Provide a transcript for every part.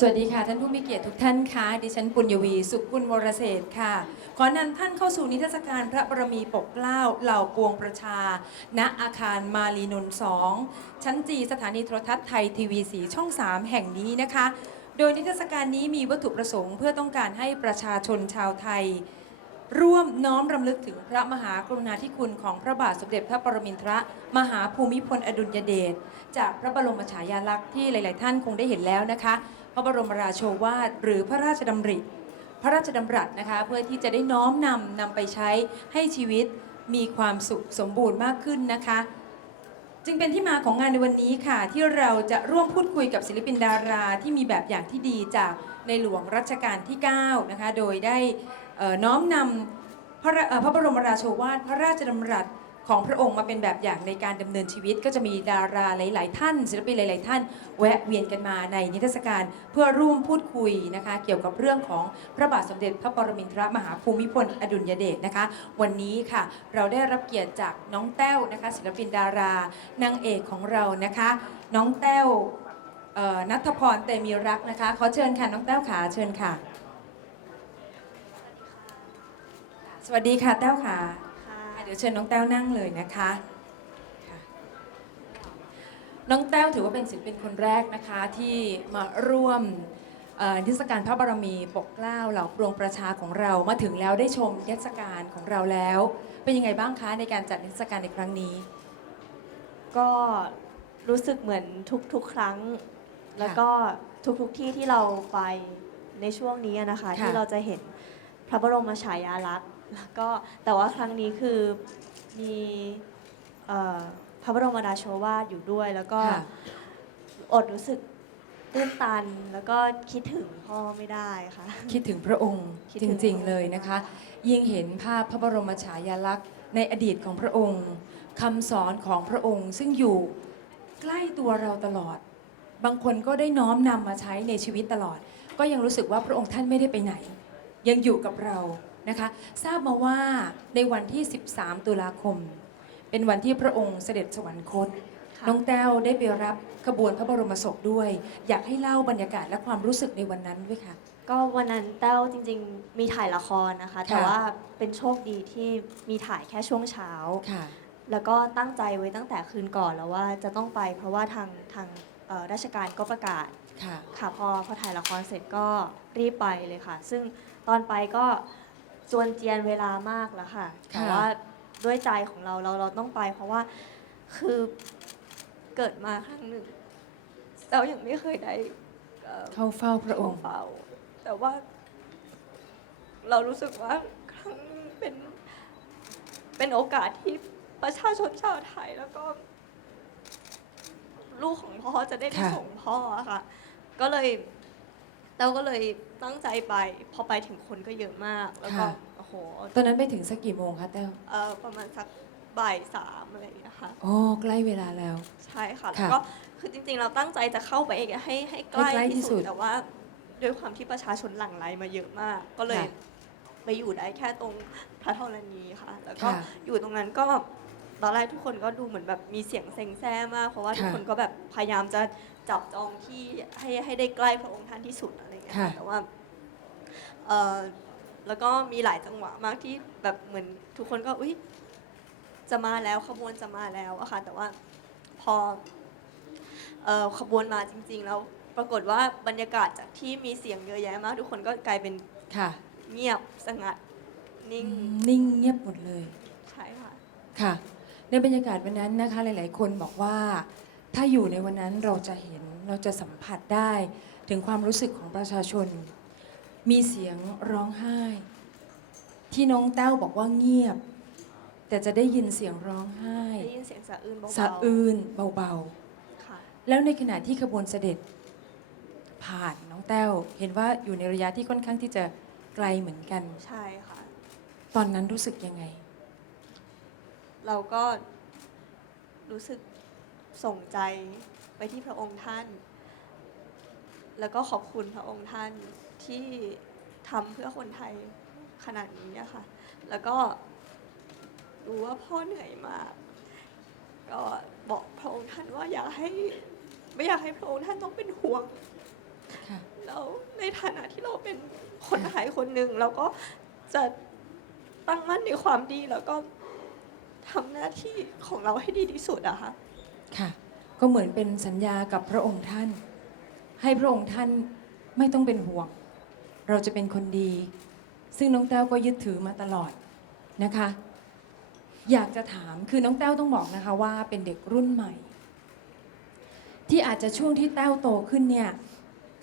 สวัสดีค่ะ ท่านผู้มีเกียรติทุกท่านค่ะดิฉันปุญญวี สุขกุลวรเศรษฐ์ค่ะ ขอนำท่านเข้าสู่นิทรรศการพระบรมีปกเกล้าเหล่าปวงประชา ณอาคารมารีนนท์สองชั้นจีสถานีโทรทัศน์ไทยทีวีสีช่อง 3 แห่งนี้นะคะ โดยนิทรรศการนี้มีวัตถุประสงค์เพื่อต้องการให้ประชาชนชาวไทย ร่วมน้อมรำลึกถึงพระมหากรุณาธิคุณของพระบาทสมเด็จพระปรมินทรมหาภูมิพลอดุลยเดชจากพระบรมฉายาลักษณ์ที่หลาย ๆ ท่านคงได้เห็นแล้วนะคะ ระบรมราโชวาท หรือพระราชดำริ พระราชดำรัสนะคะ เพื่อที่จะได้น้อมนำนำไปใช้ให้ชีวิตมีความสุขสมบูรณ์มากขึ้นนะคะ จึงเป็นที่มาของงานในวันนี้ค่ะ ที่เราจะร่วมพูดคุยกับศิลปินดาราที่มีแบบอย่างที่ดีจากในหลวงรัชกาลที่9นะคะโดยได้น้อมนำพระพระบรมราโชวาท พระราชดำรัส ของพระองค์มาเป็นแบบอย่างในการดำเนินชีวิต ก็จะมีดาราหลาย ๆ ท่าน ศิลปินหลาย ๆ ท่าน แวะเวียนกันมาในนิทรรศการเพื่อร่วมพูดคุยนะคะ เกี่ยวกับเรื่องของพระบาทสมเด็จพระปรมินทรมหาภูมิพลอดุลยเดชนะคะ วันนี้ค่ะเราได้รับเกียรติจากน้องแต้วนะคะ ศิลปินดารานางเอกของเรานะคะ น้องแต้วนัทพรเตมีรักนะคะขอเชิญค่ะน้องแต้วขาเชิญค่ะ สวัสดีค่ะแต้วค่ะค่ะ เดี๋ยวเชิญน้องแต้วนั่งเลยนะคะค่ะน้องแต้วถือว่าเป็นศิลปินคนแรกนะคะที่มาร่วมเอ่อนิทรรศการพระบารมีปกเกล้าเหล่าปวงประชาของเรามาถึงแล้วได้ชมนิทรรศการของเราแล้ว เป็นยังไงบ้างคะในการจัดนิทรรศการในครั้งนี้ ก็รู้สึกเหมือนทุกๆ ครั้ง แล้วก็ทุกๆที่ที่เราไปในช่วงนี้อะนะคะ ค่ะที่เราจะเห็นพระบรมฉายาลักษณ์ แล้วก็แต่ว่าครั้งนี้คือมีเอ่อพระบรมราโชวาทอยู่ด้วย แล้วก็ค่ะอดรู้สึกตื้นตัน แล้วก็คิดถึงพ่อไม่ได้ค่ะ คิดถึงพระองค์คิดจถึงริง ๆ เลยนะคะ ยิ่งเห็นภาพพระบรมฉายาลักษณ์ในอดีตของพระองค์คำสอนของพระองค์ซึ่งอยู่ใกล้ตัวเราตลอด บางคนก็ได้น้อมนำมาใช้ในชีวิตตลอด ก็ยังรู้สึกว่าพระองค์ท่านไม่ได้ไปไหน ยังอยู่กับเรา นะคะทราบมาว่าในวันที่ 13 ตุลาคม เป็นวันที่พระองค์เสด็จสวรรคตค่ะน้องแต้วได้ไปรับขบวนพระบรมศพด้วย อยากให้เล่าบรรยากาศและความรู้สึกในวันนั้นด้วยค่ะ ก็วันนั้นแต้วจริงๆ มีถ่ายละครนะคะ แต่ค่ะว่าเป็นโชคดีที่มีถ่ายแค่ช่วงเช้าค่ะแล้วก็ตั้งใจไว้ตั้งแต่คืนก่อนแล้วว่าจะต้องไปเพราะว่าทางทางเอ่อราชการก็ประกาศค่ะค่ะ พอพอถ่ายละครเสร็จก็รีบไปเลยค่ะ ซึ่งตอนไปก็ จวนเจียนเวลามากแล้วค่ะ แต่ค่ะว่าด้วยใจของเราเราเราต้องไป เพราะว่าคือเกิดมาครั้งหนึ่ง เรายังไม่เคยได้เอ่อเข้าเฝ้าพระองค์ เฝ้าแต่ว่า เรารู้สึกว่าครั้งนี้เป็นเป็นโอกาสที่ประชาชนชาวไทยแล้วก็ ลูกของพ่อจะได้ไปค่ะ ส่งพ่ออะค่ะ ก็เลย เราก็เลยตั้งใจไป พอไปถึงคนก็เยอะมาก แล้วก็โอ้โหตอนนั้นไปถึงสักกี่โมงคะแต้วเอ่อประมาณสักบ่ายสามอะไรอย่างเงี้ยค่ะอ๋อใกล้เวลาแล้ว ใช่ค่ะค่ะ แล้วก็คือจริงๆ เราตั้งใจจะเข้าไปให้ให้ใกล้ให้ใกล้ที่ที่สุสุดด แต่ว่าด้วยความที่ประชาชนหลั่งไหลมาเยอะมาก ก็เลยค่ะไปอยู่ได้แค่ตรงพระธรณีค่ะ แล้วก็ค่ะ อยู่ตรงนั้นก็ ตอนแรกทุกคนก็ดูเหมือนแบบมีเสียงเซ็งแซ่มาก เพราะว่าทุกค่ะคนก็แบบพยายามจะจับจองที่ให้ให้ได้ใกล้พระองค์ท่านที่สุดอะไรอย่างเงี้ยค่ะ แต่ว่าเออแล้วก็มีหลายจังหวะมากที่แบบเหมือนทุกคนก็อุ้ยจะมาแล้วขบวนจะมาแล้วอะค่ะแต่ว่าพอเอ่อขบวนมาจริง ๆ แล้วปรากฏว่าบรรยากาศจากที่มีเสียงเยอะแยะมาก ทุกคนก็กลายเป็นค่ะเงียบสงัดนิ่ง นิ่งเงียบหมดเลย ใช่ค่ะ ค่ะ ในบรรยากาศวันนั้นนะคะหลาย ๆ คนบอกว่าถ้าอยู่ในวันนั้นเราจะเห็นเราจะสัมผัสได้ถึงความรู้สึกของประชาชน มีเสียงร้องไห้ ที่น้องแต้วบอกว่าเงียบ แต่จะได้ยินเสียงร้องไห้ได้ยินเสียงสะอื้นเบาๆสะอื้นเบาค่ะๆ แล้วในขณะที่ขบวนเสด็จผ่านน้องแต้ว เห็นว่าอยู่ในระยะที่ค่อนข้างที่จะไกลเหมือนกัน ใช่ค่ะ ตอนนั้นรู้สึกยังไง เราก็รู้สึกส่งใจไปที่พระองค์ท่าน แล้วก็ขอบคุณพระองค์ท่านที่ทำเพื่อคนไทยขนาดนี้อะค่ะ แล้วก็รู้ว่าพ่อเหนื่อยมาก ก็บอกพระองค์ท่านว่าอยากให้ไม่อยากให้พระองค์ท่านต้องเป็นห่วงค่ะแล้วในฐานะที่เราเป็นคนไทยคนหนึ่งเราก็จะตั้งมั่นในความดีแล้วก็ ทำหน้าที่ของเราให้ดีที่สุดอะค่ะ ค่ะ ก็เหมือนเป็นสัญญากับพระองค์ท่าน ให้พระองค์ท่านไม่ต้องเป็นห่วง เราจะเป็นคนดี ซึ่งน้องแต้วก็ยึดถือมาตลอดนะคะ อยากจะถามคือน้องแต้วต้องบอกนะคะว่าเป็นเด็กรุ่นใหม่ ที่อาจจะช่วงที่แต้วโตขึ้นเนี่ย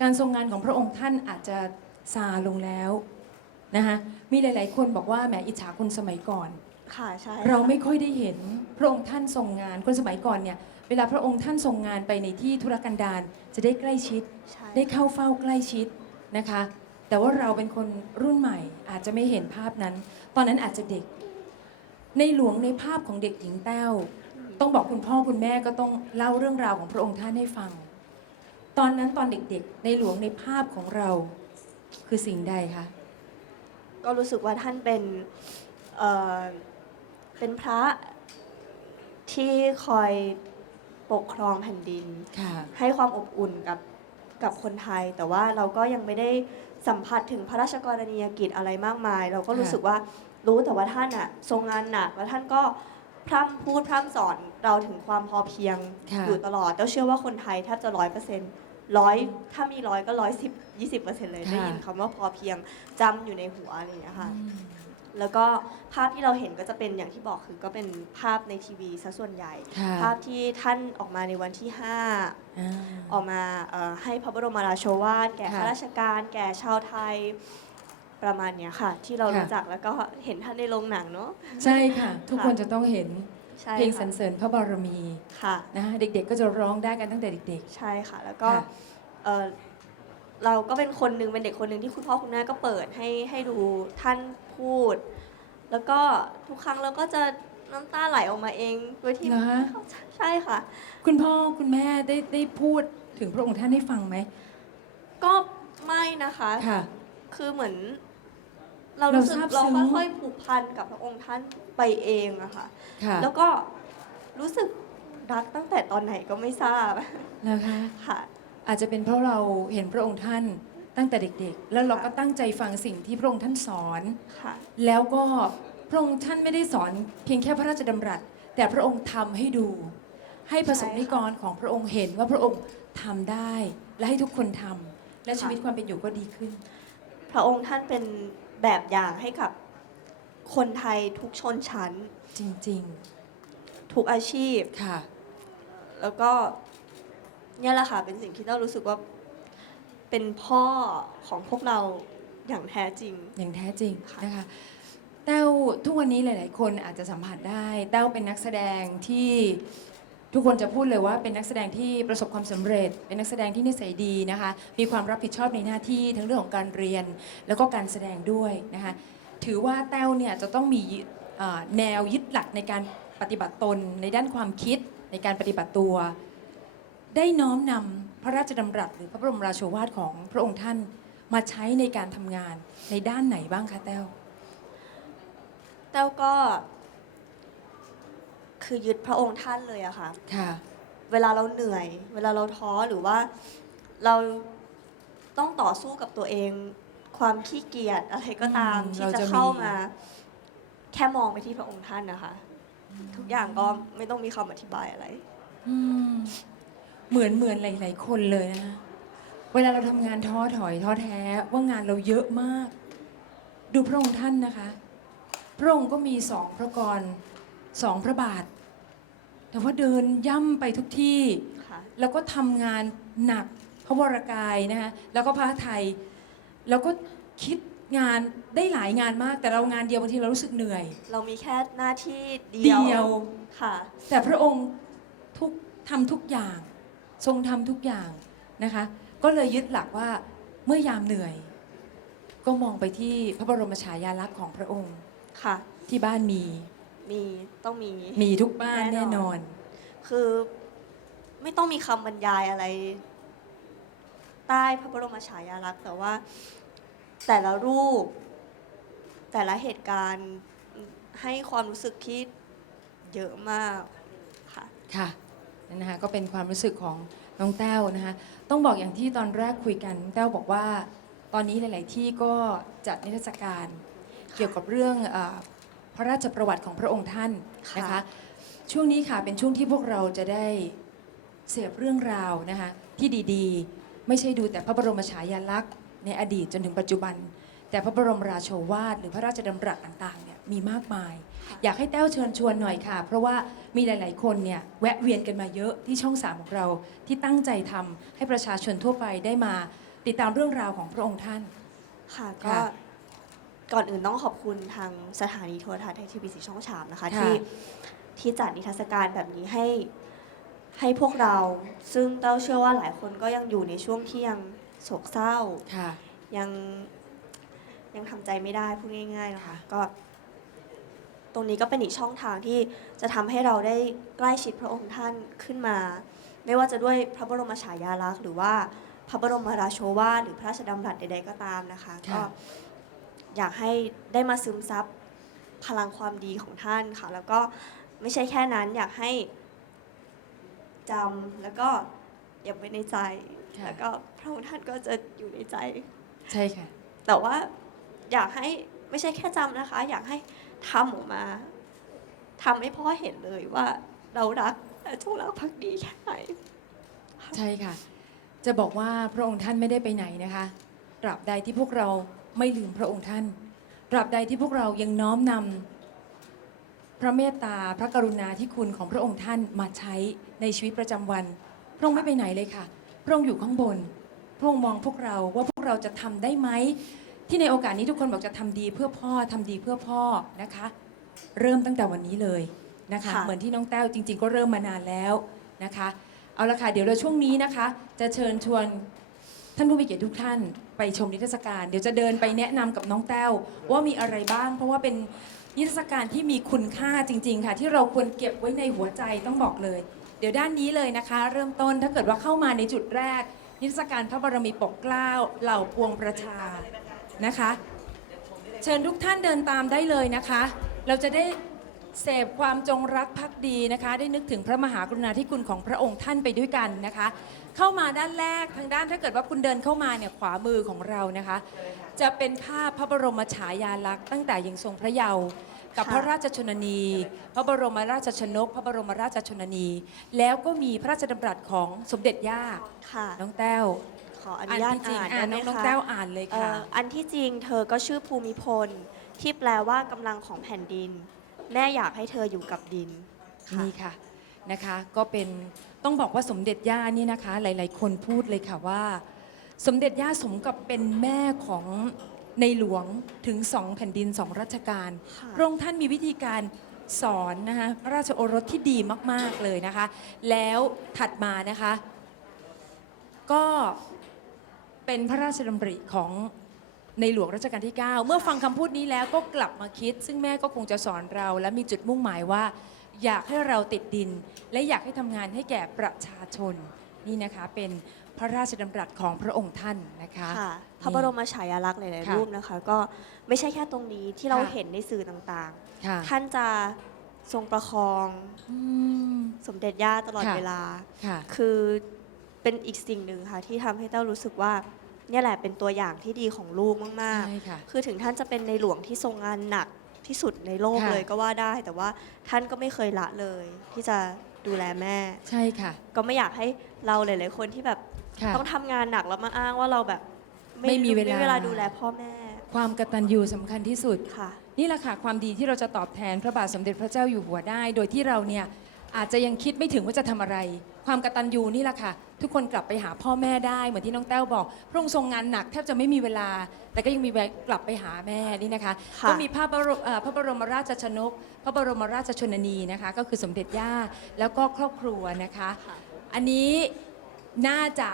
การทรงงานของพระองค์ท่านอาจจะซาลงแล้วนะคะมีหลาย ๆ คนบอกว่าแหมอิจฉาคนสมัยก่อน ค่ะใช่เราไม่ค่อยได้เห็นพระองค์ท่านทรงงานคนสมัยก่อนเนี่ยเวลาพระองค์ท่านทรงงานไปในที่ธุรกันดารจะได้ใกล้ชิด ใช่ได้เข้าเฝ้าใกล้ชิดนะคะ แต่ว่าเราเป็นคนรุ่นใหม่อาจจะไม่เห็นภาพนั้น ตอนนั้นอาจจะเด็ก ในหลวงในภาพของเด็กหญิงแต้ว ต้องบอกคุณพ่อคุณแม่ก็ต้องเล่าเรื่องราวของพระองค์ท่านให้ฟัง ตอนนั้นตอนเด็กๆ ในหลวงในภาพของเราคือสิ่งใดคะก็รู้สึกว่าท่านเป็นเอ่อ เป็นพระที่คอยปกครองแผ่นดิน ค่ะ ให้ความอบอุ่นกับกับคนไทย แต่ว่าเราก็ยังไม่ได้สัมผัสถึงพระราชกรณียกิจอะไรมากมาย เราก็รู้ค่ะสึกว่ารู้แต่ว่าท่านอะทรงงานหนักแล้วท่านก็พร่ำพูดพร่ำสอนเราถึงความพอเพียงค่ะ อยู่ตลอดเราเชื่อว่าคนไทยแทบจะร้อยเปอร์เซ็นต์ร้อยถ้ามีร้อยก็ร้อยสิบยี่สิบเปอร์เซ็นต์เลยค่ะได้ยินคำว่าพอเพียงจำอยู่ในหัวอะไรอย่างเงี้ยค่ะ อืม แล้วก็ภาพที่เราเห็นก็จะเป็นอย่างที่บอกคือก็เป็นภาพในทีวีซะส่วนใหญ่ ค่ะภาพที่ท่านออกมาในวันที่ 5 อ่า ออกมาเอ่อให้พระบรมราโชวาทแก่ค่ะข้าราชการ แก่ชาวไทยประมาณเนี้ยค่ะ ที่เราค่ะ รู้จักแล้วก็เห็นท่านในโรงหนังเนาะใช่ค่ะ ทุกคนจะต้องเห็นใช่เพลงสรค่ะรเสริญพระบารมีค่ะ นะคะเด็กๆก็จะร้องได้กันตั้งแต่เด็ก ใช่ค่ะ แล้วก็ค่ะ เอ่อ เราก็เป็นคนหนึ่งเป็นเด็กคนหนึ่งที่คุณพ่อคุณแม่ก็เปิดให้ให้ดูท่านพูด แล้วก็ทุกครั้งเราก็จะน้ำตาไหลออกมาเองโดยที่เหรอฮะ ไม่เข้าใจใช่ค่ะๆคุณพ่อคุณแม่ได้ได้พูดถึงพระองค์ท่านให้ฟังไหมก็ไม่นะคะ ค่ะ คือเหมือน เรารู้สึกเราเราซาบซึ้ง ค่อยๆผูกพันกับพระองค์ท่านไปเองอะค่ะ ค่ะแล้วก็รู้สึกรักตั้งแต่ตอนไหนก็ไม่ทราบนะคะ ค่ะ อาจจะเป็นเพราะเราเห็นพระองค์ท่านตั้งแต่เด็กๆ แล้วเราก็ค่ะตั้งใจฟังสิ่งที่พระองค์ท่านสอน ค่ะ แล้วก็พระองค์ท่านไม่ได้สอนเพียงแค่พระราชดำรัส แต่พระองค์ทำให้ดู ให้ประสบนิกรของพระองค์เห็นว่าพระองค์ทำได้ และให้ทุกคนทำและค่ะชีวิตความเป็นอยู่ก็ดีขึ้น พระองค์ท่านเป็นแบบอย่างให้กับคนไทยทุกชนชั้น จริงทุกอาชีพ ๆ ค่ะ แล้วก็ เนี่ยแหละค่ะเป็นสิ่งที่เรารู้สึกว่าเป็นพ่อของพวกเราอย่างแท้จริง อย่างแท้จริงค่ะ นะคะแต้วทุกวันนี้หลาย ๆ คนอาจจะสัมผัสได้แต้วเป็นนักแสดงที่ทุกคนจะพูดเลยว่าเป็นนักแสดงที่ประสบความสำเร็จ เป็นนักแสดงที่นิสัยดีนะคะมีความรับผิดชอบในหน้าที่ทั้งเรื่องของการเรียนแล้วก็การแสดงด้วยนะคะถือว่าแต้วเนี่ยจะต้องมีเอ่อแนวยึดหลักในการปฏิบัติตนในด้านความคิดในการปฏิบัติตัว ได้น้อมนำพระราชดำรัสหรือพระบรมราโชวาทของพระองค์ท่านมาใช้ในการทำงานในด้านไหนบ้างคะแต้วแต้วก็ คือยึดพระองค์ท่านเลยอะค่ะ ค่ะ เวลาเราเหนื่อย เวลาเราท้อหรือว่าเราต้องต่อสู้กับตัวเอง ความขี้เกียจอะไรก็ตามอืมที่เราจะจะเข้ามีมาแค่มองไปที่พระองค์ท่านนะคะ ทุกอย่างก็ไม่ต้องมีคำอธิบายอะไร อืม เหมือนเหมือนหลาย ๆ คนเลยนะเวลาเราทำงานท้อถอยท้อแท้ว่างานเราเยอะมาก ดูพระองค์ท่านนะคะ พระองค์ก็มีสองพระกรสองพระบาท แต่ว่าเดินย่ำไปทุกที่ ค่ะ แล้วก็ทำงานหนักพระวรกายนะคะแล้วก็พระไทย แล้วก็คิดงานได้หลายงานมาก แต่เรางานเดียวบางทีเรารู้สึกเหนื่อย เรามีแค่หน้าที่เดีเดียวค่ะ แต่พระองค์ทุกทำทุกอย่าง ทรงทำทุกอย่างนะคะ ก็เลยยึดหลักว่าเมื่อยามเหนื่อย ก็มองไปที่พระบรมฉายาลักษณ์ของพระองค์ค่ะ ที่บ้านมี มีต้องมี มีทุกบ้านแน่แน่นนออนนคือไม่ต้องมีคำบรรยายอะไร ใต้พระบรมฉายาลักษณ์แต่ว่า แต่ละรูป แต่ละเหตุการณ์ให้ความรู้สึกที่เยอะมากค่ะค่ะ นั่นนะคะก็เป็นความรู้สึกของน้องแต้วนะคะต้องบอกอย่างที่ตอนแรกคุยกันน้องแต้วบอกว่าตอนนี้หลาย ๆ ที่ก็จัดนิทรรศการเกี่ยวกับเรื่องเออพระราชประวัติของพระองค์ท่านนะคะค่ะช่วงนี้ค่ะเป็นช่วงที่พวกเราจะได้เสพเรื่องราวนะคะที่ดีๆ ไม่ใช่ดูแต่พระบรมฉายาลักษณ์ในอดีตจนถึงปัจจุบัน แต่พระบรมราโชวาทหรือพระราชดำรัสต่างๆเนี่ย มีมากมาย อยากให้แต้วเชิญชวนหน่อยค่ะ เพราะว่ามีหลาย ๆ คนเนี่ยแวะเวียนกันมาเยอะที่ช่องสามของเราที่ตั้งใจทำให้ประชาชนทั่วไปได้มาติดตามเรื่องราวของพระองค์ท่าน ค่ะก็ค่ะก่อนอื่นต้องขอบคุณทางสถานีโทรทัศน์ไทยทีวีสีช่องสามนะคะค่ะ ที่ที่จัดนิทรรศการแบบนี้ให้ให้พวกเรา ซึ่งเต้าเชื่อว่าหลายคนก็ยังอยู่ในช่วงที่ยังโศกเศร้า ค่ะ ยังยังทำใจไม่ได้พูดง่ายๆนะคะค่ะก็ ตรงนี้ก็เป็นอีกช่องทางที่จะทำให้เราได้ใกล้ชิดพระองค์ท่านขึ้นมา ไม่ว่าจะด้วยพระบรมฉายาลักษณ์หรือว่าพระบรมราโชวาทหรือพระราชดำรัสใดๆก็ตามนะคะ ก็ค่ะอยากให้ได้มาซึมซับพลังความดีของท่านค่ะ แล้วก็ไม่ใช่แค่นั้นอยากให้จำแล้วก็เก็บไว้ในใจค่ะแล้วก็พระองค์ท่านก็จะอยู่ในใจ ใช่ค่ะ แต่ว่าอยากให้ไม่ใช่แค่จำนะคะ อยากให้ ทำออกมาทำให้พ่อเห็นเลยว่าเรารักและจงรักภักดีแค่ไหน ใช่ค่ะ จะบอกว่าพระองค์ท่านไม่ได้ไปไหนนะคะตราบใดที่พวกเราไม่ลืมพระองค์ท่านตราบใดที่พวกเรายังน้อมนำพระเมตตาพระกรุณาธิคุณของพระองค์ท่านมาใช้ในชีวิตประจำวัน พระองค์ไม่ไปไหนเลยค่ะ พระองค์อยู่ข้างบน พระองค์มองพวกเราว่าพวกเราจะทำได้ไหม ที่ในโอกาสนี้ทุกคนบอกจะทำดีเพื่อพ่อทำดีเพื่อพ่อนะคะ เริ่มตั้งแต่วันนี้เลยนะคะค่ะเหมือนที่น้องแต้วจริง ๆ ก็เริ่มมานานแล้วนะคะ เอาละค่ะเดี๋ยวเราช่วงนี้นะคะ จะเชิญชวนท่านผู้มีเกียรติทุกท่านไปชมนิทรรศการ เดี๋ยวจะเดินไปแนะนำกับน้องแต้วว่ามีอะไรบ้าง เพราะว่าเป็นนิทรรศการที่มีคุณค่าจริง ๆ ค่ะ ที่เราควรเก็บไว้ในหัวใจต้องบอกเลย เดี๋ยวด้านนี้เลยนะคะ เริ่มต้นถ้าเกิดว่าเข้ามาในจุดแรก นิทรรศการพระบรมีปกเกล้าเหล่าปวงประชา นะคะ เชิญทุกท่านเดินตามได้เลยนะคะ เราจะได้เสพความจงรักภักดีนะคะ ได้นึกถึงพระมหากรุณาธิคุณของพระองค์ท่านไปด้วยกันนะคะ เข้ามาด้านแรกทางด้านถ้าเกิดว่าคุณเดินเข้ามาเนี่ยขวามือของเรานะคะ จะเป็นภาพพระบรมฉายาลักษณ์ตั้งแต่ยังทรงพระเยาว์กับค่ะพระราชชนนี พระบรมราชชนก พระบรมราชชนนี แล้วก็มีพระราชดำรัสของสมเด็จย่าค่ะน้องแต้ว ขออนุญาตที่จริงอ่านอ่านน้ได้องไหมน้องคะแต้วอ่านเลยเอ่ค่ะ ออันที่จริงเธอก็ชื่อภูมิพล ที่แปลว่ากำลังของแผ่นดิน แม่อยากให้เธออยู่กับดินค่ะ นี่ค่ะนะคะก็เป็นต้องบอกว่าสมเด็จย่านี่นะคะ หลาย ๆ คนพูดเลยค่ะว่า สมเด็จย่าสมกับเป็นแม่ของในหลวงถึงสองแผ่นดินสองรัชกาลค่ะ พระองค์ท่านมีวิธีการสอนนะคะพระราชโอรสที่ดีมาก ๆ เลยนะคะ แล้วถัดมานะคะ ก็ เป็นพระราชดำริของในหลวงรัชกาลที่ 9 เมื่อฟังคำพูดนี้แล้วก็กลับมาคิด ซึ่งแม่ก็คงจะสอนเรา และมีจุดมุ่งหมายว่า อยากให้เราติดดิน และอยากให้ทำงานให้แก่ประชาชนนี่นะคะเป็นพระราชดำรัสของพระองค์ท่านนะคะค่ะพระบรมฉายาลักษณ์หลายค่ะๆรูปนะคะ ก็ไม่ใช่แค่ตรงนี้ที่เราค่ะเห็นในสื่อต่างค่ะ ๆ ท่านจะทรงประคองอืม สมเด็จย่าตลอดค่ะ เวลา ค่ะ คือ เป็นอีกสิ่งหนึ่งค่ะที่ทำให้เต้ารู้สึกว่าเนี่ยแหละเป็นตัวอย่างที่ดีของลูกมาก ใช่ค่ะ ๆ คือถึงท่านจะเป็นในหลวงที่ทรงงานหนักที่สุดในโลกค่ะ เลยก็ว่าได้ แต่ว่าท่านก็ไม่เคยละเลย ที่จะดูแลแม่ ใช่ค่ะ ก็ไม่อยากให้เราหลาย ๆ คนที่แบบค่ะ ต้องทำงานหนักแล้วมาอ้างว่าเราแบบไม่มีเวลาไม่เวลาดูแลพ่อแม่ความกตัญญูสำคัญที่สุด ค่ะ นี่แหละค่ะความดีที่เราจะตอบแทนพระบาทสมเด็จพระเจ้าอยู่หัวได้ โดยที่เราเนี่ยอาจจะยังคิดไม่ถึงว่าจะทำอะไร ความกตัญญูนี่แหละค่ะ ทุกคนกลับไปหาพ่อแม่ได้เหมือนที่น้องแต้วบอก พระองค์ทรงงานหนักแทบจะไม่มีเวลา แต่ก็ยังมีเวลากลับไปหาแม่นี่นะคะค่ะ ก็มีภาพพระบรมเอ่อพระบรมราชชนก พระบรมราชชนนีนะคะ ก็คือสมเด็จย่าแล้วก็ครอบครัวนะคะค่ะอันนี้น่าจะ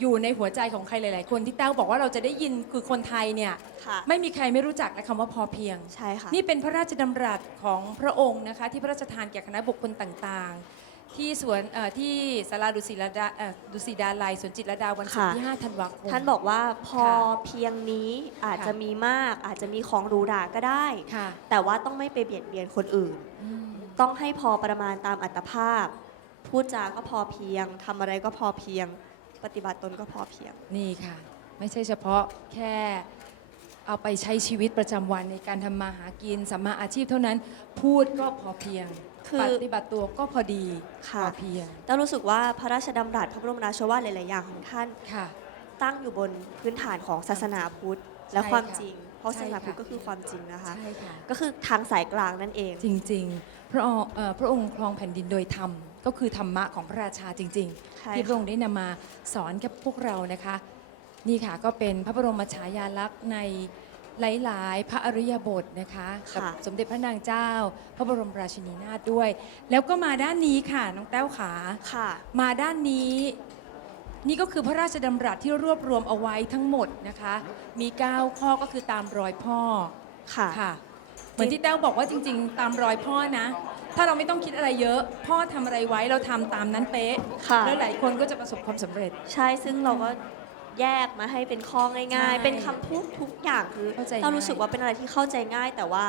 อยู่ในหัวใจของใครหลาย ๆ คนที่แต้วบอกว่าเราจะได้ยินคือคนไทยเนี่ยค่ะไม่มีใครไม่รู้จักและคำว่าพอเพียง ใช่ค่ะ นี่เป็นพระราชดำรัสของพระองค์นะคะ ที่พระราชทานแก่คณะบุคคลต่างๆ ที่สวนเอ่อที่ศาลาดุสิตดาเอ่อดุสิดาลัยสวนจิตรลดาวันศุกร์ค่ะ ที่5ธันวาคม ท่านบอกว่าพอค่ะเพียงนี้อาจค่ะ จะมีมาก อาจจะมีของหรูหราก็ได้ ค่ะแต่ว่าต้องไม่ไปเบียดเบียนคนอื่น อืมต้องให้พอประมาณตามอัตภาพ พูดจาก็พอเพียงทำอะไรก็พอเพียง ปฏิบัติตนก็พอเพียง นี่ค่ะ ไม่ใช่เฉพาะแค่เอาไปใช้ชีวิตประจำวันในการทำมาหากินสัมมาอาชีพเท่านั้นพูดก็พอเพียง คือปฏิบัติตัวก็พอดีพค่ะอเพียงแล้วรู้สึกว่าพระราชดำรัสพระบรมราโชวาทหลาย ๆ อย่างของท่าน ค่ะ ตั้งอยู่บนพื้นฐานของศาสนาพุทธและใช่ความค่ะจริง เพราะใช่ศาสนาค่ะพุทธก็คือความจริงนะคะ ใช่ค่ะ ก็คือทางสายกลางนั่นเอง จริงๆ พระองค์เอ่อพระองค์ครองแผ่นดินโดยธรรม ก็คือธรรมะของพระราชาจริง ใช่ๆ ที่พระองค์ได้นำมาสอนกับพวกเรานะคะ นี่ค่ะก็เป็นพระบรมฉายาลักษณ์ใน หลาย ๆ พระอริยบทนะคะกัสมเด็จพระนางเจ้า พระบรมราชินีนาถด้วย แล้วก็มาด้านนี้ค่ะน้องแต้วขาค่ะ มาด้านนี้นี่ก็คือพระราชดำรัสที่รวบรวมเอาไว้ทั้งหมดนะคะ มี 9 ข้อก็คือตามรอยพ่อค่ะค่ะเหมือนที่แต้วบอกว่าจริง ๆ ตามรอยพ่อนะ ถ้าเราไม่ต้องคิดอะไรเยอะ พ่อทำอะไรไว้เราทำตามนั้นเป๊ะค่ะแล้วหลายคนก็จะประสบความสำเร็จ ใช่ซึ่งเราก็ แยกมาให้เป็นข้อง่าย ใช่ๆ เป็นคำพูดทุกอย่างคือเข้าใจเรารู้ง่าย สึกว่าเป็นอะไรที่เข้าใจง่าย แต่ว่า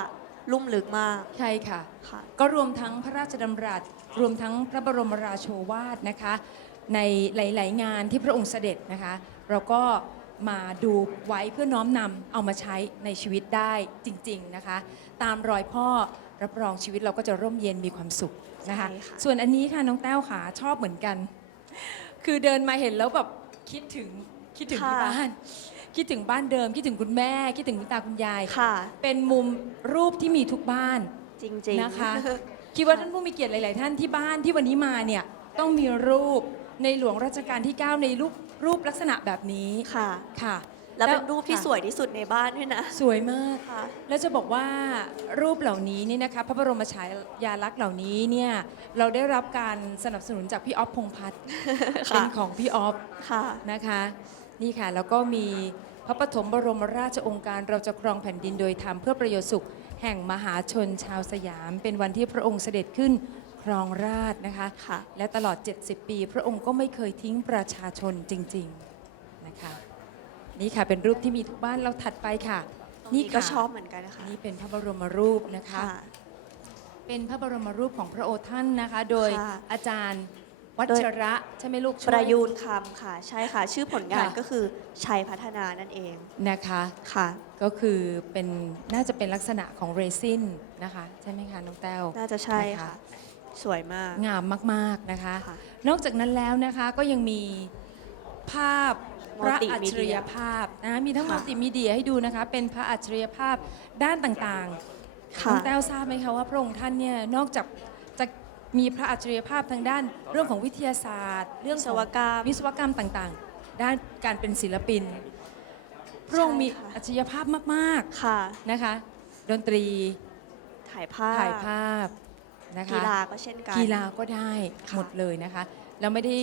ลุ่มลึกมากใช่ค่ะ ค่ะ ก็รวมทั้งพระราชดำรัส รวมทั้งพระบรมราโชวาทนะคะ ในหลาย ๆ งานที่พระองค์เสด็จนะคะ เราก็มาดูไว้เพื่อน้อมนำเอามาใช้ในชีวิตได้จริง ๆ นะคะ ตามรอยพ่อรับรองชีวิตเราก็จะร่มเย็นมีความสุขนะคะ ใช่ค่ะ ส่วนอันนี้ค่ะน้องแต้วขาชอบเหมือนกัน คือเดินมาเห็นแล้วแบบคิดถึง คิดถึงที่บ้าน คิดถึงบ้านเดิม คิดถึงคุณแม่ คิดถึงคุณตาคุณยาย ค่ะ เป็นมุมรูปที่มีทุกบ้านจริงๆ นะคะ คิดว่าท่านผู้มีเกียรติหลาย ๆ ท่านที่บ้านที่วันนี้มาเนี่ยต้องมีรูปในหลวงรัชกาลที่ 9 ในรูปรูปลักษณะแบบนี้ค่ะ ค่ะแล้วเป็นรูปที่ค่ะสวยที่สุดในบ้านด้วยนะ สวยมาก ค่ะ แล้วจะบอกว่ารูปเหล่านี้นี่นะคะพระบรมฉายาลักษณ์เหล่านี้เนี่ยเราได้รับการสนับสนุนจากพี่ออฟพงษ์พัฒน์ค่ะ เป็นของพี่ออฟค่ะ นะคะ นี่ค่ะ แล้วก็มีพระปฐมบรมราชโองการเราจะครองแผ่นดินโดยธรรมเพื่อประโยชน์สุข แห่งมหาชนชาวสยาม เป็นวันที่พระองค์เสด็จขึ้นครองราชย์นะคะค่ะ และตลอด 70 ปี พระองค์ก็ไม่เคยทิ้งประชาชนจริงๆนะคะนี่ค่ะเป็นรูปที่มีทุกบ้านเราถัดไปค่ะ นี่นี่ก็ค่ะชอบเหมือนกันนะคะนี่เป็นพระบรมรูปนะคะค่ะเป็นพระบรมรูปของพระโอษฐ์ท่านนะคะ โดยค่ะอาจารย์ วัชระใช่ไหมลูกช่วยประยูนคำค่ะ ใช่ค่ะ ชื่อผลงานค่ะก็คือชัยพัฒนานั่นเองนะคะค่ะ ก็คือเป็นน่าจะเป็นลักษณะของเรซินนะคะ ใช่ไหมคะน้องแต้วน่าจะใช่นะคะค่ะ สวยมาก งามมากๆนะคะค่ะนอกจากนั้นแล้วนะคะก็ยังมีภาพพระอัจฉริย Multimedia ภาพนะมีทั้งมัค่ะลติมีเดียให้ดูนะคะ เป็นพระอัจฉริยภาพด้านต่างๆค่ะน้องแต้วทราบไหมคะว่าพระองค์ท่านเนี่ยนอกจากจะ มีพระอัจฉริยภาพทางด้านเรื่องของวิทยาศาสตร์ เรื่องวิขศองวกรรม วิศวกรรมต่างๆ ด้านการเป็นศิลปิน พระองค์มีใช่ค่ะอัจฉริยภาพมากค่ะ ๆนะคะ ดนตรีถ่ายภาพถ่ายภาพนะคะกีฬาก็เช่นกัน กีฬาก็ได้ค่ะหมดเลยนะคะแล้วไม่ได้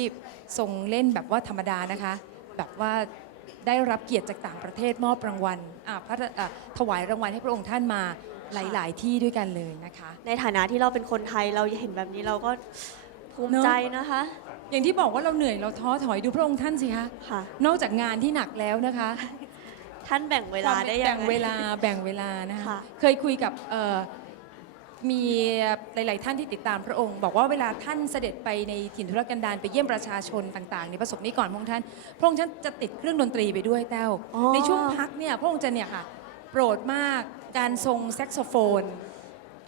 ทรงเล่นแบบว่าธรรมดานะคะ แบบว่าได้รับเกียรติจากต่างประเทศมอบรางวัลอ่าพระอ่าถวายรางวัลให้พระองค์ท่านมา หลาย ๆ ที่ด้วยกันเลยนะคะ ในฐานะที่เราเป็นคนไทยเราเห็นแบบนี้เราก็ภูมิเนอะใจนะคะ อย่างที่บอกว่าเราเหนื่อยเราท้อถอยดูพระองค์ท่านสิคะค่ะ นอกจากงานที่หนักแล้วนะคะ ท่านแบ่งเวลาได้ยังแบ่งไงเวลาแบ่งเวลานะคะค่ะ เคยคุยกับเอ่อมีหลาย ๆ ท่านที่ติดตามพระองค์ บอกว่าเวลาท่านเสด็จไปในถิ่นทุรกันดารไปเยี่ยมประชาชนต่าง ๆ ในประสบนิกรพระองค์ท่าน พระองค์ท่านจะติดเครื่องดนตรีไปด้วยแต้วอ๋อ ในช่วงพักเนี่ยพระองค์จะเนี่ยค่ะ โปรดมากการทรงแซกโซโฟน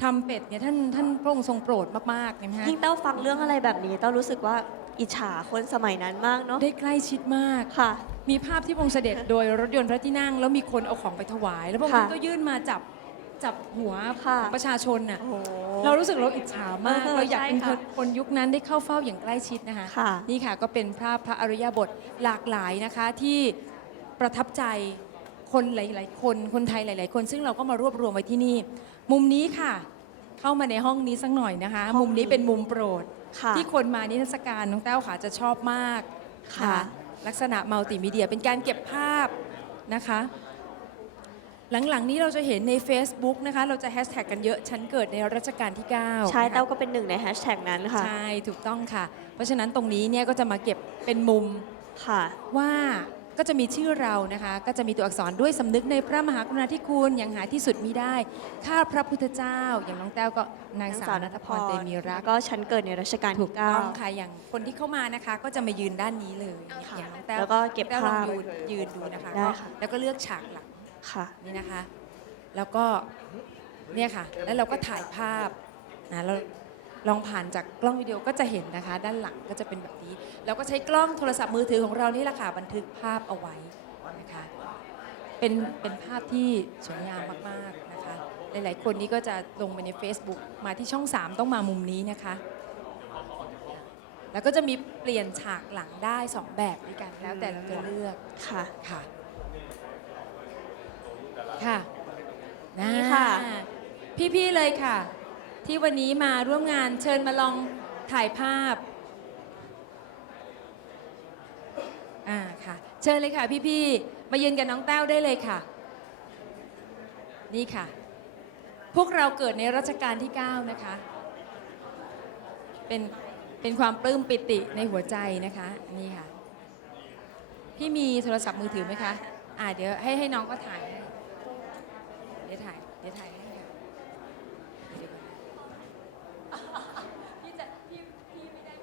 ทำเป็ดเนี่ยท่านท่านพระองค์ทรงโปรดมากๆนะฮะยิ่งเต้าฟังเรื่องอะไรแบบนี้เต้ารู้สึกว่าอิจฉาคนสมัยนั้นมากเนาะได้ใกล้ชิดมาก ค่ะ มีภาพที่พระองค์เสด็จโดยรถยนต์พระที่นั่ง แล้วมีคนเอาของไปถวาย แล้วพระองค์ค่ะท่านก็ยื่นมาจับจับหัวค่ะของประชาชนน่ะ โอ้โห เรารู้สึกเราอิจฉามาก เออเราอยากเป็นใช่คค่ะนคนยุคนั้นได้เข้าเฝ้าอย่างใกล้ชิดนะคะ ค่ะนี่ค่ะก็เป็นภาพพระอริยบทหลากหลายนะคะที่ประทับใจ คนหลาย ๆ คนคนไทยหลาย ๆ คน ซึ่งเราก็มารวบรวมไว้ที่นี่ มุมนี้ค่ะ เข้ามาในห้องนี้สักหน่อยนะคะ ห้องนี้มุมนี้เป็นมุมโปรด ค่ะที่คนมานิทรรศการน้องแต้วขาจะชอบมากค่ะนลักษณะมัลติมีเดียเป็นการเก็บภาพนะคะ หลัง ๆ นี้เราจะเห็นใน Facebook นะคะ เราจะแฮชแท็กกันเยอะฉันเกิดในรัชกาลที่ 9 ใช่นะคะเต้าก็เป็นหนึ่งในแฮชแท็กนั้นค่ะ ใช่ ถูกต้องค่ะ เพราะฉะนั้นตรงนี้เนี่ยก็จะมาเก็บเป็นมุมค่ะ ว่า ก็จะมีชื่อเรานะคะ ก็จะมีตัวอักษรด้วยสำนึกในพระมหากรุณาธิคุณอย่างหาที่สุดมิได้ ข้าพระพุทธเจ้า อย่างน้องแต้วก็นางสาวนัทพรเตมีรักแล้วก็ฉันเกิดในรัชกาลถูที่กเก้าต้องค่ะอย่างคนที่เข้ามานะคะ ก็จะมายืนด้านนี้เลยค่ะอย่างน้องแต้วแล้วก็เก็บแต้วลองภาพยืนยืนดูนะคะได้ก็ค่ะ แล้วก็เลือกฉากหลัง ค่ะ นี่นะคะ แล้วก็เนี่ยค่ะ แล้วเราก็ถ่ายภาพนะเรา ลองผ่านจากกล้องวิดีโอก็จะเห็นนะคะ ด้านหลังก็จะเป็นแบบนี้เราก็ใช้กล้องโทรศัพท์มือถือของเรานี่แหละค่ะบันทึกภาพเอาไว้นะคะเป็นเป็นภาพที่สวยงามมากๆนะคะ หลายๆ คนนี้ก็จะลงไปใน Facebook มาที่ช่อง 3 ต้องมามุมนี้นะคะ แล้วก็จะมีเปลี่ยนฉากหลังได้ 2 แบบด้วยกัน แล้วแต่เราจะเลือกค่ะค่ะค่ะนี่ค่ะ พี่ๆเลยค่ะ ที่วันนี้มาร่วมงานเชิญมาลองถ่ายภาพอ่าค่ะเชิญเลยค่ะพี่ๆมายืนกับน้องแต้วได้เลยค่ะ นี่ค่ะ พวกเราเกิดในรัชกาลที่ 9 นะคะ เป็นเป็นความปลื้มปิติในหัวใจนะคะนี่ค่ะ พี่มีโทรศัพท์มือถือไหมคะ อ่าเดี๋ยวให้ให้น้องก็ถ่าย เดี๋ยวถ่าย เดี๋ยวถ่ายให้ค่ะเดี๋ยวก่อนนะพี่จะพี่พี่ไม่ได้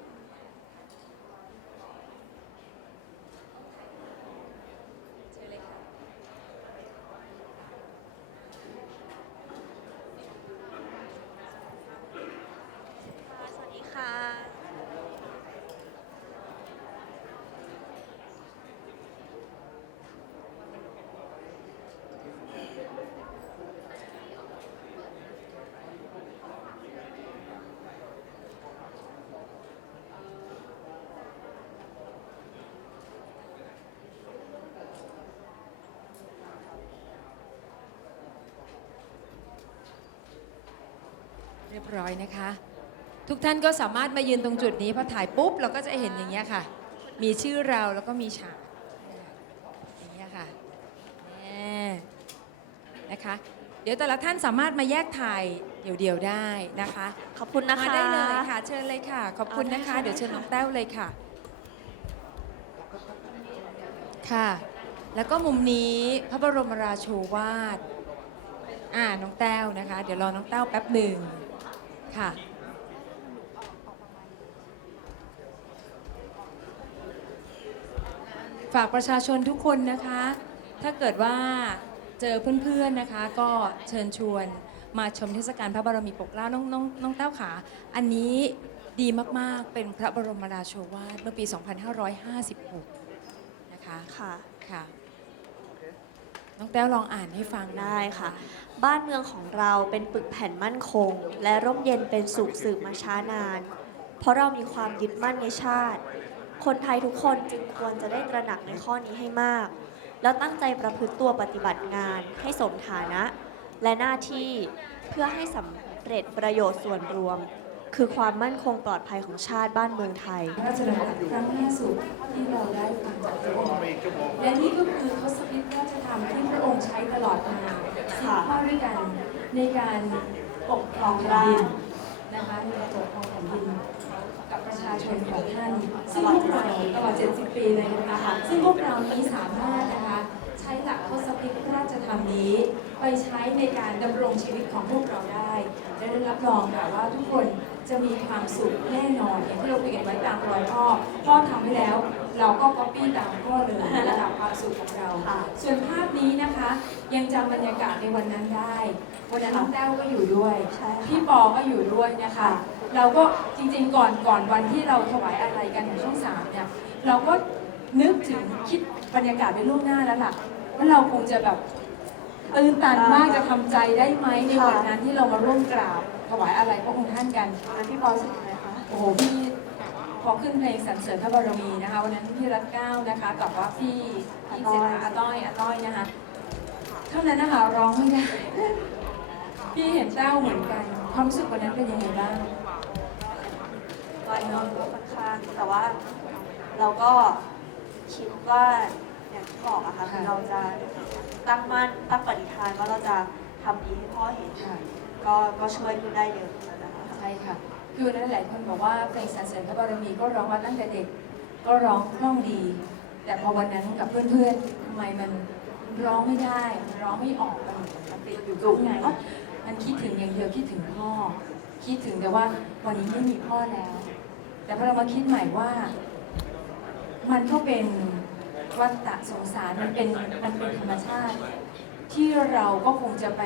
เชิญเลยค่ะ สวัสดีค่ะ เรียบร้อยนะคะ ทุกท่านก็สามารถมายืนตรงจุดนี้พอถ่ายปุ๊บเราก็จะเห็นอย่างเงี้ยค่ะ มีชื่อเราแล้วก็มีฉากอย่างเงี้ยค่ะแน่นะคะ เดี๋ยวแต่ละท่านสามารถมาแยกถ่ายเดี่ยวๆได้นะคะ ขอบคุณนะคะ มาได้เลยค่ะ เชิญเลยค่ะ ขอบคุณนะคะเอาได้ค่ะเดี๋ยวเชิญน้องแต้วเลยค่ะ ค่ะ แล้วก็มุมนี้พระบรมราโชวาทอ่าน้องแต้วนะคะ เดี๋ยวรอน้องแต้วแป๊บหนึ่ง ค่ะ ฝากประชาชนทุกคนนะคะ ถ้าเกิดว่าเจอเพื่อนๆนะคะ ก็เชิญชวนมาชมเทศกาลพระบรมีปกเกล้าน้องน้องน้องแต้วขา อันนี้ดีมากๆ เป็นพระบรมราโชวาทเมื่อปี 2556 นะคะ ค่ะ ค่ะ น้องแต้วลองอ่านให้ฟังหน่อยได้ค่ะ บ้านเมืองของเราเป็นปึกแผ่นมั่นคง และร่มเย็นเป็นสุขสืบมาช้านาน เพราะเรามีความยึดมั่นในชาติ คนไทยทุกคนจึงควรจะได้ตระหนักในข้อนี้ให้มาก แล้วตั้งใจประพฤติตัวปฏิบัติงานให้สมฐานะ และหน้าที่เพื่อให้สำเร็จประโยชน์ส่วนรวม คือความมั่นคงปลอดภัยของชาติบ้านเมืองไทย พระราชดำรัสครั้งล่าสุดที่เราได้ฟังจากพระองค์และนี่ก็คือทศพิธราชธรรมที่พระองค์ใช้ตลอดมาสิบข้อด้วยกันในการปกครองแผ่นดินนะคะในการปกครองแผ่นดินกับประชาชนของท่านซึ่งพวกเราตลอด 70 ปีเลยนะคะซึ่งพวกเรานี้สามารถนะคะใช้หลักทศพิธราชธรรมนี้ ไปใช้ในการดำรงชีวิตของพวกเราได้และได้รับรองค่ะว่าทุกคน จะมีความสุขแน่นอนอย่างที่เราคุยกันไว้ตามรอยพ่อพ่อทำให้แล้ว เราก็ก๊อปปี้ตามพ่อเลยในระดับความสุขของเราค่ะส่วนภาพนี้นะคะ ยังจำบรรยากาศในวันนั้นได้วันนั้นน้องแต้วก็อยู่ด้วยใช่ค่ะพี่ปอก็อยู่ด้วยนะคะเราก็จริงๆก่อนก่อนวันที่เราถวายอะไรกันในช่องสามเนี่ยเราก็นึกถึงคิดบรรยากาศไปล่วงหน้าแล้วล่ะว่าเราคงจะแบบตื่นตันมากจะทำใจได้ไหมในวันนั้นที่เรามาร่วมกราบ ถวายอะไรพระองค์ท่านกันพี่ปอสึกยังไงคะโอ้โหพี่พอขึ้นเพลงสรรเสริญพระบารมีนะคะวันนั้นพี่รัตเก้านะคะกับว่าพี่พี่เสนาอาต้อยอาต้อยนะคะเท่านั้นนะคะร้องไม่ได้พี่เห็นเต้าเหมือนกัน ความรู้สึกวันนั้นเป็นยังไงบ้างวันนี้ก็ค่อนข้างแต่ว่าเราก็คิดว่าอย่างที่บอกอะค่ะค่ะเราจะตั้งมั่นตั้งปณิธานว่าเราจะทำดีให้พ่อเห็น ก็ก็ช่วยคุณได้เยอะนะคะใช่ค่ะ คือวันนั้นหลายคนบอกว่าเพลงสรรเสริญพระบารมีก็ร้องมาตั้งแต่เด็ก ก็ร้องคล่องดี แต่พอวันนั้นกับเพื่อนๆทำไมมันร้องไม่ได้มันร้องไม่ออกมันมันติดอยู่ตรงไหนมันคิดถึงอย่างเดียวคิดถึงพ่อ คิดถึงแต่ว่าวันนี้ไม่มีพ่อแล้ว แต่พอเรามาคิดใหม่ว่า มันก็เป็นวัฏฏะสงสารมันเป็นมันเป็นธรรมชาติ ที่เราก็คงจะไป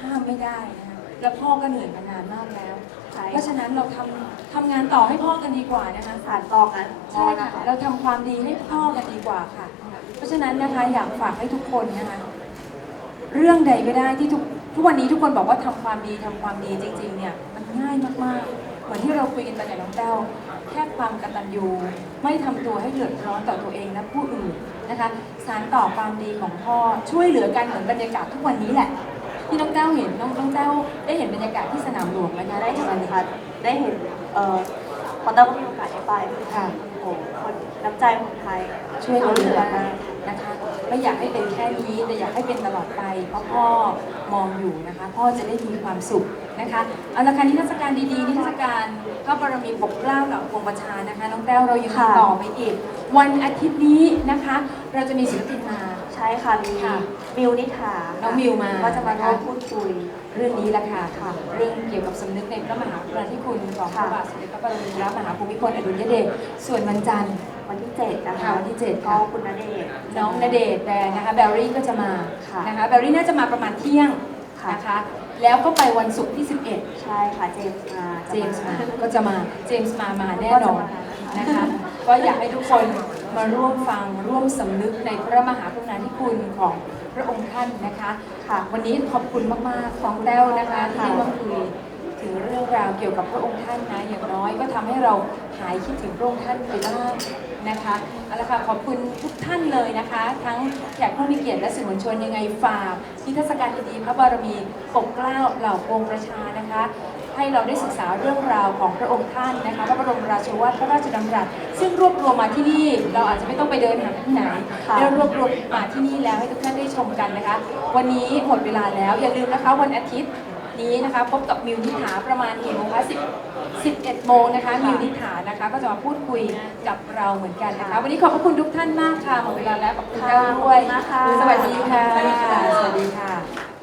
ห้ามไม่ได้นะคะ แล้วพ่อก็เหนื่อยมานานมากแล้ว ใช่เพราะฉะนั้นเราทำทำงานต่อให้พ่อกันดีกว่านะคะสารต่องานของพ่ใช่อค่ะนะคะเราทำความดีให้พ่อกันดีกว่าค่ะ เพราะฉะนั้นนะคะอยากฝากให้ทุกคนนะคะ เรื่องใดก็ได้ที่ทุกทุกวันนี้ทุกคนบอกว่าทำความดีทำความดีจริง ๆ เนี่ยมันง่ายมากๆ เหมือนที่เราคุยกันไปกับน้องแต้วแค่ความกตัญญูไม่ทำตัวให้เดือดร้อนต่อตัวเองและผู้อื่นนะคะ สารต่อความดีของพ่อช่วยเหลือกันเหมือนบรรยากาศทุกวันนี้แหละ ที่น้องแต้วเห็นน้องน้องแต้วได้เห็นบรรยากาศที่สนามหลวงไหมคะได้ได้เห็เห็นนค่ะ ได้เห็นเอ่อพอเต้าก็มีโอกาสได้ไปค่ะ โอ้โหคนน้ำใจคนไทยช่วยเหลือเหลือมากนะคะไม่อยากให้เป็นแค่นี้แต่อยากให้เป็นตลอดไป เพราะพ่อมองอยู่นะคะ พ่อจะได้มีความสุขนะคะเอาละค่ะนิทรรศการดีๆนิทรรศการพระบารมีปกเกล้าเหล่าพวงประชานะคะน้องแต้วเรายังมีค่ะต่อไปอีก วันอาทิตย์นี้นะคะ เราจะมีศิลปินมาใช่ค่ะมีค่ะ มิวนิถาน้องมิวมาก็จะมาร่วมนะคะพูดคุย เรื่องนี้แหละค่ะค่ะ เรื่องเกี่ยวกับสำนึกในพระมหากรุณาธิคุณของพระค่ะ บาทสมเด็จพระบรมราชมหาภูมิพลอดุลยเดชส่วนวันจันทร์ วันที่เจ็ดนะคะค่ะวันที่เจ็ดก็ค่ะ คุณณเดชน์ น้องณเดชน์แบร์นะคะแบรี่ก็จะมาค่ะ นะคะแบรี่น่าจะมาประมาณเที่ยงค่ะนะคะ แล้วก็ไปวันศุกร์ที่ 11 ใช่ค่ะเจมส์มาเจมส์มาก็จะมาเจมส์มามาแน่ก็นจะอนมานะคะ ก็อยากให้ทุกคนมาร่วมฟังร่วมสำนึกในพระมหากรุณาธิคุณของพระองค์ท่านนะคะค่ะวันนี้ขอบคุณมากๆของแต้วนะคะที่ค่ะได้มาคุยถึงเรื่องราวเกี่ยวกับพระองค์ท่านนะอย่างน้อยก็ทำให้เราหายคิดถึงพระองค์ท่านไปบ้างนะคะเอาละค่ะขอบคุณทุกท่านเลยนะคะ ทั้งแขกผู้มีเกียรติและสื่อมวลชนยังไงฝากนิทรรศการดีๆพระบารมีปกเกล้าเหล่าองค์ประชานะคะ ให้เราได้ศึกษาเรื่องราวของพระองค์ท่านนะคะพระบรมราโชวาทพระราชดำรัส ซึ่งรวบรวมมาที่นี่ เราอาจจะไม่ต้องไปเดินหาที่ไหนค่ะได้รวบรวมมาที่นี่แล้วให้ทุกท่านได้ชมกันนะคะ วันนี้หมดเวลาแล้วอย่าลืมนะคะ วันอาทิตย์นี้นะคะพบกับมิวนิถาประมาณกี่โมงคะ10 11 โมงนะคะมิวนิถานะคะ ก็จะมาพูดคุยกับเราเหมือนกันนะคะ วันนี้ขอบพระคุณทุกท่านมากค่ะหมดเวลาแล้วขอบคุณค่ะแก้วด้วยขอบคุณมากค่ะสวัสดีค่ะ สวัสดีค่ะสวัสดีค่ะ